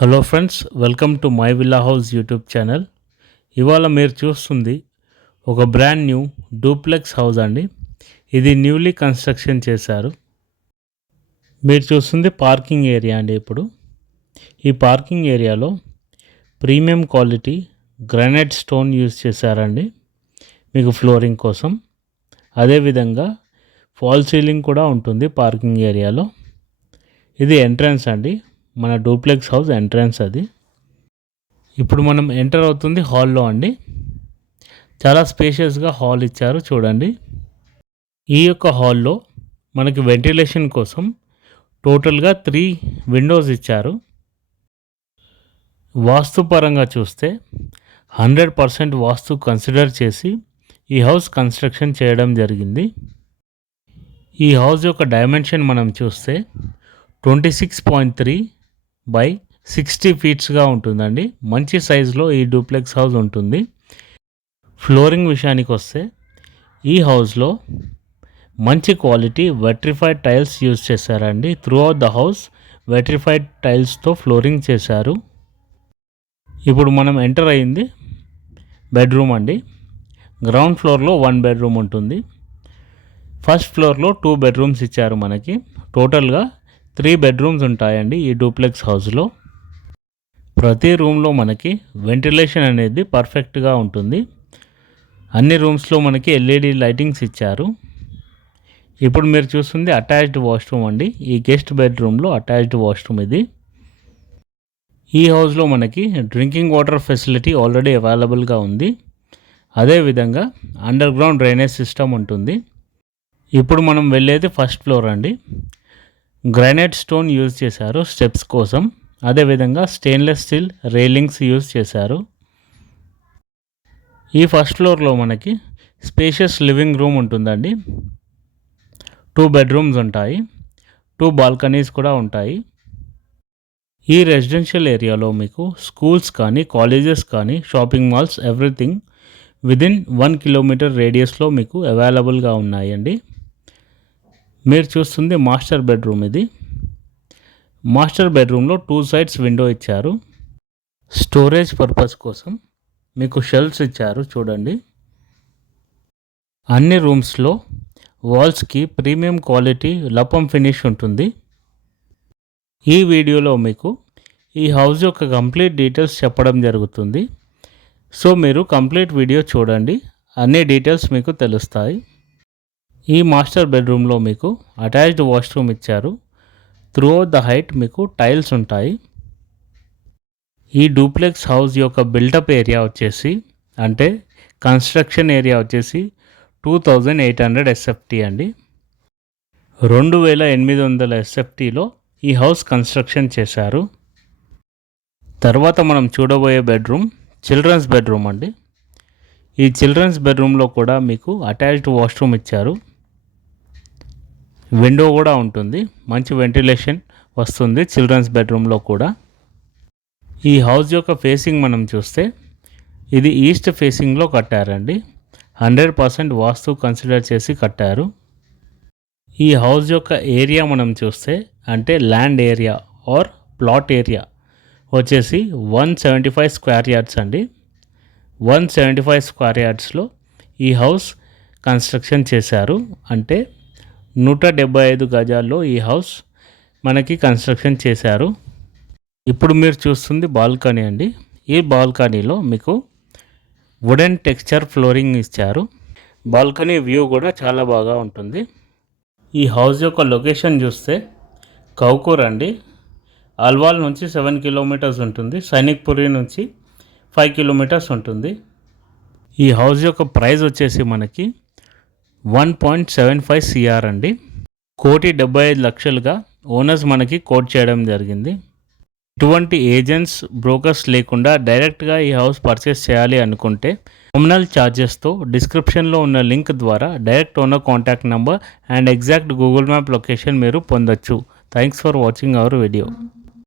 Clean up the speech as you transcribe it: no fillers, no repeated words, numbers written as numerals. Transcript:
Hello friends, welcome to my villa house YouTube channel. ఇవాళ మీరు చూస్తుంది ఒక బ్రాండ్ న్యూ డూప్లెక్స్ హౌస్ అండి. ఇది న్యూలీ కన్స్ట్రక్షన్ చేశారు. మీరు చూస్తుంది పార్కింగ్ ఏరియా అండి. ఇప్పుడు ఈ పార్కింగ్ ఏరియాలో premium quality granite stone use చేశారండి మీకు ఫ్లోరింగ్ కోసం. అదేవిధంగా ఫాల్ సీలింగ్ కూడా ఉంటుంది పార్కింగ్ ఏరియాలో. ఇది ఎంట్రన్స్ అండి, మన డూప్లెక్స్ హౌస్ ఎంట్రన్స్ అది. ఇప్పుడు మనం ఎంటర్ అవుతుంది హాల్లో అండి. చాలా స్పేషియస్గా హాల్ ఇచ్చారు చూడండి. ఈ యొక్క హాల్లో మనకి వెంటిలేషన్ కోసం టోటల్గా 3 విండోస్ ఇచ్చారు. వాస్తుపరంగా చూస్తే 100% వాస్తు కన్సిడర్ చేసి ఈ హౌస్ కన్స్ట్రక్షన్ చేయడం జరిగింది. ఈ హౌస్ యొక్క డైమెన్షన్ మనం చూస్తే 26.3 by 60 ఫీట్స్గా ఉంటుందండి. మంచి సైజులో ఈ డూప్లెక్స్ హౌస్ ఉంటుంది. ఫ్లోరింగ్ విషయానికి వస్తే ఈ హౌస్లో మంచి క్వాలిటీ వెట్రిఫైడ్ టైల్స్ యూజ్ చేశారండి. Throughout the house vitrified టైల్స్తో ఫ్లోరింగ్ చేశారు. ఇప్పుడు మనం ఎంటర్ అయ్యింది బెడ్రూమ్ అండి. గ్రౌండ్ ఫ్లోర్లో 1 బెడ్రూమ్ ఉంటుంది. ఫస్ట్ ఫ్లోర్లో 2 బెడ్రూమ్స్ ఇచ్చారు మనకి. టోటల్గా 3 బెడ్రూమ్స్ ఉంటాయండి ఈ డూప్లెక్స్ హౌస్లో. ప్రతి రూమ్లో మనకి వెంటిలేషన్ అనేది పర్ఫెక్ట్గా ఉంటుంది. అన్ని రూమ్స్లో మనకి ఎల్ఈడి లైటింగ్స్ ఇచ్చారు. ఇప్పుడు మీరు చూస్తుంది అటాచ్డ్ వాష్రూమ్ అండి. ఈ గెస్ట్ బెడ్రూమ్లో అటాచ్డ్ వాష్రూమ్ ఇది. ఈ హౌస్లో మనకి డ్రింకింగ్ వాటర్ ఫెసిలిటీ ఆల్రెడీ అవైలబుల్గా ఉంది. అదేవిధంగా అండర్ గ్రౌండ్ డ్రైనేజ్ సిస్టమ్ ఉంటుంది. ఇప్పుడు మనం వెళ్ళేది ఫస్ట్ ఫ్లోర్ అండి. గ్రానైట్ స్టోన్ యూజ్ చేశారు స్టెప్స్ కోసం. అదేవిధంగా స్టెయిన్లెస్ స్టీల్ రైలింగ్స్ యూజ్ చేశారు. ఈ ఫస్ట్ ఫ్లోర్లో మనకి స్పేషియస్ లివింగ్ రూమ్ ఉంటుందండి. 2 బెడ్రూమ్స్ ఉంటాయి. 2 బాల్కనీస్ కూడా ఉంటాయి. ఈ రెసిడెన్షియల్ ఏరియాలో మీకు స్కూల్స్ కానీ, కాలేజెస్ కానీ, shopping malls everything within 1 kilometre రేడియస్లో మీకు అవైలబుల్గా ఉన్నాయండి. మీరు చూస్తుంది మాస్టర్ బెడ్రూమ్ ఇది. మాస్టర్ బెడ్రూమ్లో 2 సైడ్స్ విండో ఇచ్చారు. స్టోరేజ్ పర్పస్ కోసం మీకు షెల్ఫ్స్ ఇచ్చారు చూడండి. అన్ని రూమ్స్లో వాల్స్కి ప్రీమియం క్వాలిటీ లపం ఫినిష్ ఉంటుంది. ఈ వీడియోలో మీకు ఈ హౌస్ యొక్క కంప్లీట్ డీటెయిల్స్ చెప్పడం జరుగుతుంది. సో మీరు కంప్లీట్ వీడియో చూడండి, అన్ని డీటెయిల్స్ మీకు తెలుస్తాయి. ఈ మాస్టర్ బెడ్రూమ్లో మీకు అటాచ్డ్ వాష్రూమ్ ఇచ్చారు. త్రూ అవుట్ ద హైట్ మీకు టైల్స్ ఉంటాయి. ఈ డూప్లెక్స్ హౌస్ యొక్క బిల్టప్ ఏరియా వచ్చేసి, అంటే కన్స్ట్రక్షన్ ఏరియా వచ్చేసి 2800 SFT అండి. 2800 SFTలో ఈ హౌస్ కన్స్ట్రక్షన్ చేశారు. తర్వాత మనం చూడబోయే బెడ్రూమ్ చిల్డ్రన్స్ బెడ్రూమ్ అండి. ఈ చిల్డ్రన్స్ బెడ్రూమ్లో కూడా మీకు అటాచ్డ్ వాష్రూమ్ ఇచ్చారు. విండో కూడా ఉంటుంది. మంచి వెంటిలేషన్ వస్తుంది చిల్డ్రన్స్ బెడ్రూమ్లో కూడా. ఈ హౌస్ యొక్క ఫేసింగ్ మనం చూస్తే ఇది ఈస్ట్ ఫేసింగ్లో కట్టారండి. 100% వాస్తు కన్సిడర్ చేసి కట్టారు. ఈ హౌస్ యొక్క ఏరియా మనం చూస్తే, అంటే land area or plot area వచ్చేసి 175 స్క్వేర్ యార్డ్స్ అండి. 175 స్క్వేర్ యార్డ్స్లో ఈ హౌస్ కన్స్ట్రక్షన్ చేశారు. అంటే 175 గజాల్లో ఈ హౌస్ మనకి కన్స్ట్రక్షన్ చేశారు. ఇప్పుడు మీరు చూస్తుంది బాల్కనీ అండి. ఈ బాల్కనీలో మీకు వుడెన్ టెక్స్చర్ ఫ్లోరింగ్ ఇచ్చారు. బాల్కనీ వ్యూ కూడా చాలా బాగా ఉంటుంది. ఈ హౌస్ యొక్క లొకేషన్ చూస్తే కౌకూర్ అండి. అల్వాల్ నుంచి 7 కిలోమీటర్స్ ఉంటుంది. సైనిక్పురి నుంచి 5 కిలోమీటర్స్ ఉంటుంది. ఈ హౌస్ యొక్క ప్రైస్ వచ్చేసి మనకి 1.75 CR అండి. 1,75,00,000గా ఓనర్స్ మనకి కోట్ చేయడం జరిగింది. ఇటువంటి ఏజెంట్స్, బ్రోకర్స్ లేకుండా డైరెక్ట్గా ఈ హౌస్ పర్చేస్ చేయాలి అనుకుంటే నామినల్ ఛార్జెస్తో డిస్క్రిప్షన్లో ఉన్న లింక్ ద్వారా direct owner contact number and exact Google map location మీరు పొందొచ్చు. Thanks for watching our video.